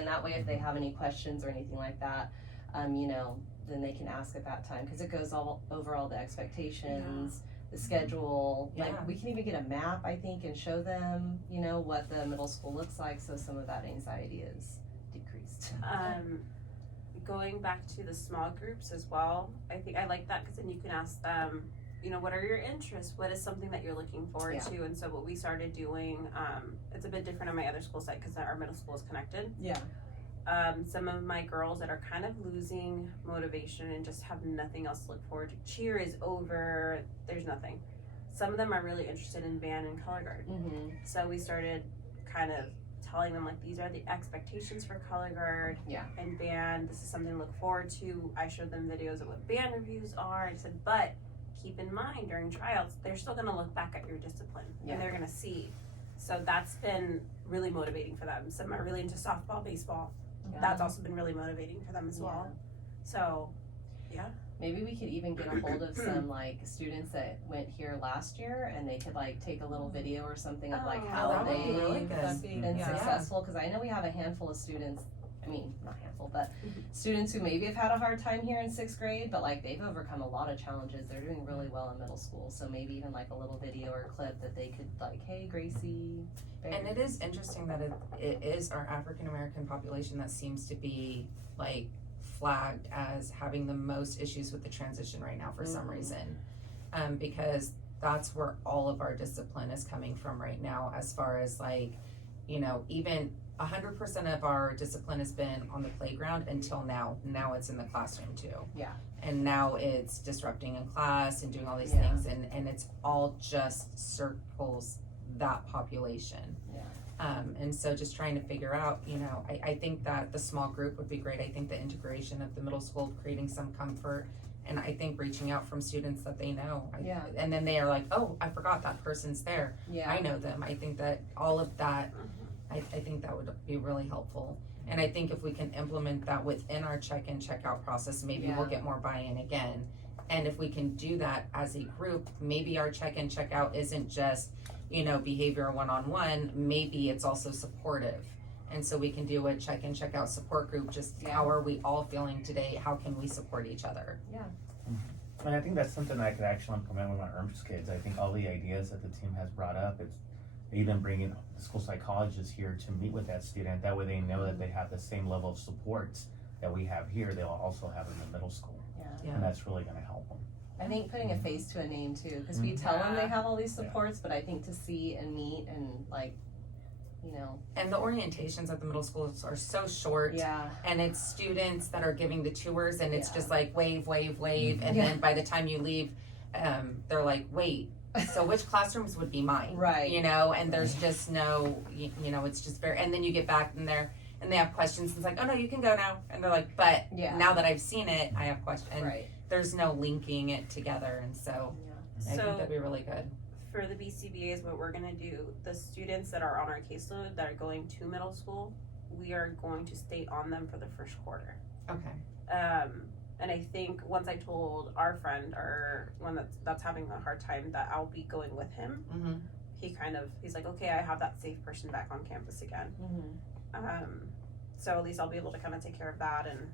and that way if they have any questions or anything like that, then they can ask at that time, because it goes all over all the expectations, the schedule, like we can even get a map, I think, and show them, what the middle school looks like, so some of that anxiety is decreased. Going back to the small groups as well, I think I like that, because then you can ask them, what are your interests? What is something that you're looking forward to? And so what we started doing, it's a bit different on my other school site because our middle school is connected. Yeah. Some of my girls that are kind of losing motivation and just have nothing else to look forward to. Cheer is over, there's nothing. Some of them are really interested in band and color guard. So we started kind of telling them, like, these are the expectations for color guard and band. This is something to look forward to. I showed them videos of what band reviews are. I said, but keep in mind during tryouts, they're still going to look back at your discipline and they're going to see. So that's been really motivating for them. Some are really into softball, baseball. That's also been really motivating for them as well. So, maybe we could even get a hold of some like students that went here last year, and they could like take a little video or something of like how they've really been successful. Because I know we have a handful of students. I mean, not handful, but students who maybe have had a hard time here in 6th grade, but like they've overcome a lot of challenges. They're doing really well in middle school. So maybe even like a little video or clip that they could like, hey, Gracie. And it is interesting that it is our African American population that seems to be like flagged as having the most issues with the transition right now for some reason, because that's where all of our discipline is coming from right now, as far as like, even 100% of our discipline has been on the playground until now. Now it's in the classroom too. Yeah. And now it's disrupting in class and doing all these things, and it's all just circles that population. And so just trying to figure out, I think that the small group would be great. I think the integration of the middle school, creating some comfort, and I think reaching out from students that they know. And then they are like, oh, I forgot that person's there. I know them. I think that all of that, I think that would be really helpful. And I think if we can implement that within our check-in, check-out process, maybe we'll get more buy-in again. And if we can do that as a group, maybe our check-in, check-out isn't just, behavior one-on-one, maybe it's also supportive. And so we can do a check-in, check-out support group, just how are we all feeling today? How can we support each other? And I think that's something that I could actually implement with my ERMS kids. I think all the ideas that the team has brought up, it's even bringing the school psychologists here to meet with that student. That way they know that they have the same level of supports that we have here, they'll also have in the middle school. And that's really gonna help them. I think putting a face to a name too, because we tell them they have all these supports, but I think to see and meet and like, And the orientations at the middle schools are so short. And it's students that are giving the tours, and it's just like wave, wave, wave. And then by the time you leave, they're like, wait, so which classrooms would be mine? And there's just no, it's just very, and then you get back in there and they have questions, and it's like, oh no, you can go now. And they're like, but now that I've seen it, I have questions. And there's no linking it together, and so I think that'd be really good. For the BCBAs, what we're gonna do, the students that are on our caseload that are going to middle school, we are going to stay on them for the first quarter. And I think once I told our friend, or one that's having a hard time, that I'll be going with him, he's like, okay, I have that safe person back on campus again. So at least I'll be able to kind of take care of that and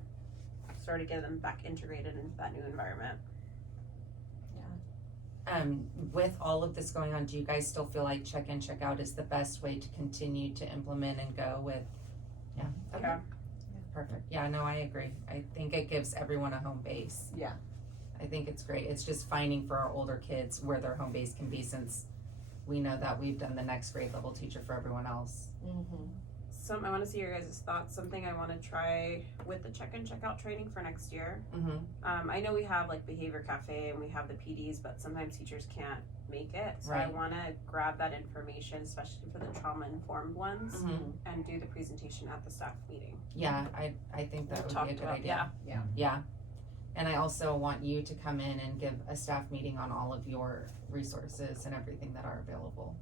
sort of get them back integrated into that new environment. With all of this going on, do you guys still feel like check-in, check-out is the best way to continue to implement and go with? Perfect. Yeah, no, I agree. I think it gives everyone a home base. I think it's great. It's just finding for our older kids where their home base can be, since we know that we've done the next grade level teacher for everyone else. I want to see your guys' thoughts. Something I want to try with the check-in, check-out training for next year. I know we have like Behavior Cafe and we have the PDs, but sometimes teachers can't make it. So I want to grab that information, especially for the trauma-informed ones, and do the presentation at the staff meeting. I think that would be a good idea. And I also want you to come in and give a staff meeting on all of your resources and everything that are available.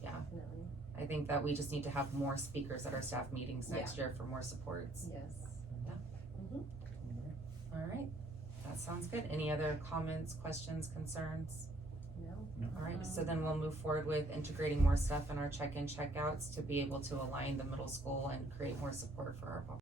Definitely. I think that we just need to have more speakers at our staff meetings next year for more supports. All right, that sounds good. Any other comments, questions, concerns? All right, so then we'll move forward with integrating more stuff in our check-in, checkouts to be able to align the middle school and create more support for our